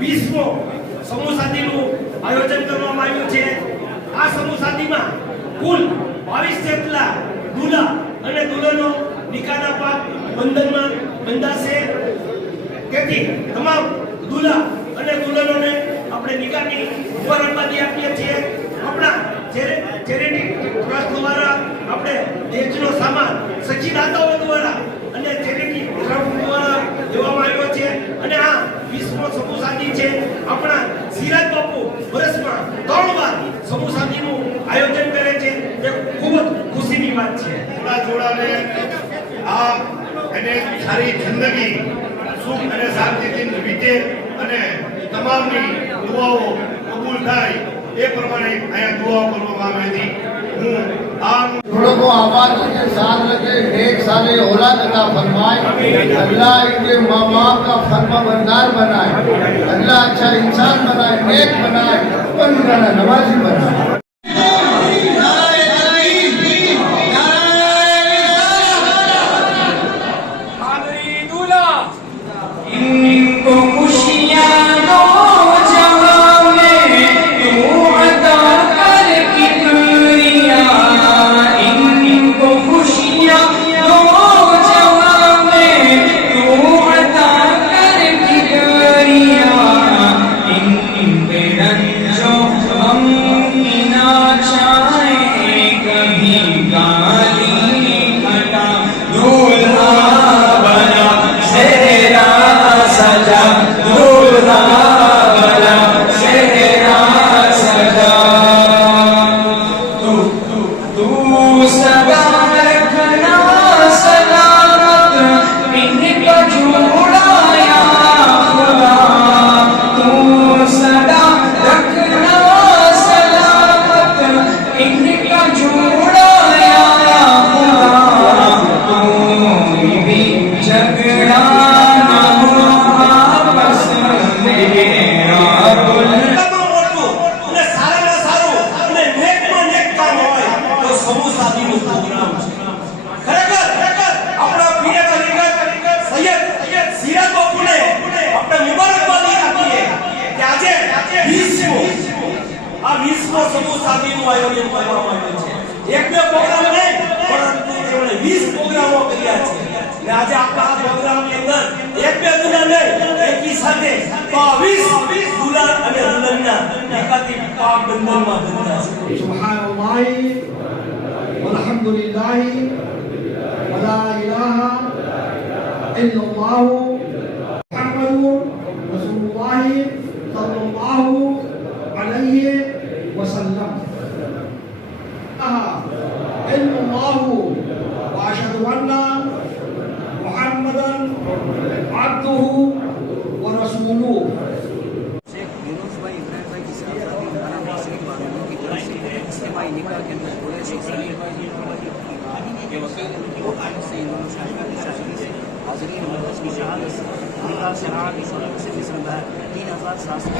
20મો સમૂહ સાધીનું આયોજન કરવામાં આવ્યું છે। આ સમૂહ સાધીમાં કુલ 22 જેટલા દુલ્હા અને દુલ્હનો નિકાહના પાક બંધનમાં બંધાશે। તેથી તમામ દુલ્હા અને દુલ્હનોને આપણે નિકાહની મુબારકબાદી આપીએ છીએ। આપણા ચેરિટી ટ્રસ્ટ દ્વારા આપણે દેશનો સામાન સખીદાતાઓ દ્વારા અને ચેરિટી ટ્રસ્ટ દ્વારા દેવામાં આવ્યો છે। અને આ 20મો સમૂહ સાધી છે। આપણા સિરાજ બાપુ વર્ષમાં 3 વાર સમૂહ સાધીનું આયોજન કરે છે, એ ખૂબ જ ખુશીની વાત છે। જોડાને આ અને સારી જિંદગી સુખ અને શાંતિથી વીતે અને તમામની દુઆઓ કબૂલ થાય એ પ્રમાણે અહીંયા દુઆઓ કરવામાં આવી હતી। હું थोड़ों को आबाद के साथ रखे, नेक साले औलाद अता फरमाए। अल्लाह इनके माँ बाप का फर्मा बरदार बनाए। अल्लाह अच्छा इंसान बनाए, नेक बनाए, नमाजी बनाए। આ 20મો સમૂહ સાધીનું આયોજન કરવામાં આવ્યું છે। એક બે પ્રોગ્રામ નહીં, પરંતુ તેમણે 20 પ્રોગ્રામો કર્યા છે। અને આજે આપણા આ પ્રોગ્રામની અંદર એક બે દુલ્હા નહીં, એકી સાથે 20 દુલ્હા અને દુલ્હનના નિકાહથી પાક બંધનમાં બંધાશે। સુબહાનલ્લાહ વલહમદુલિલ્લાહ વલા ઇલાહા ઇલ્લલ્લાહ મુહમ્મદુર રસૂલુલ્લાહ સલ્લલ્લાહુ अलैहि वसल्लम। इल्लल्लाहु व अशहदु अन्ना मुहम्मदन अब्दुहु व रसूलुहु। शेख यूनुस भाई इब्राहिम भाई की शहादत मौलाना मुस्लिम वालों की तरफ से इज्तिमाई निकाह के अंदर पूरे शेख सलीम भाई के वकील से इन्होंने शादी से हाज़रीन मजलिस की शहादत निकाह शरआ की सूरत से जिसमें 3700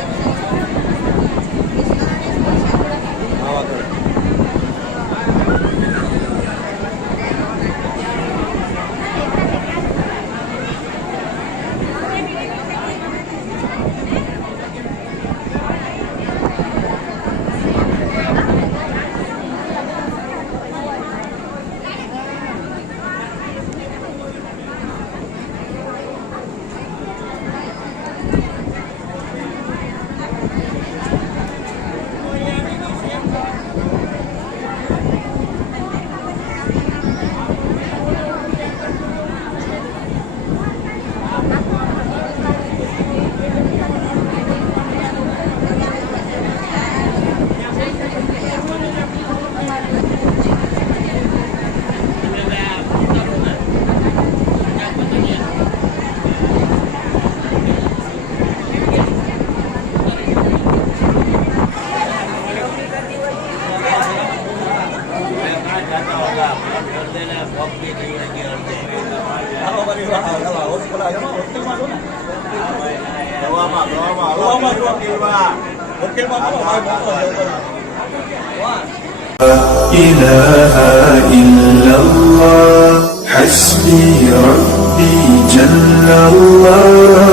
إله إلا الله حسبي ربي جل الله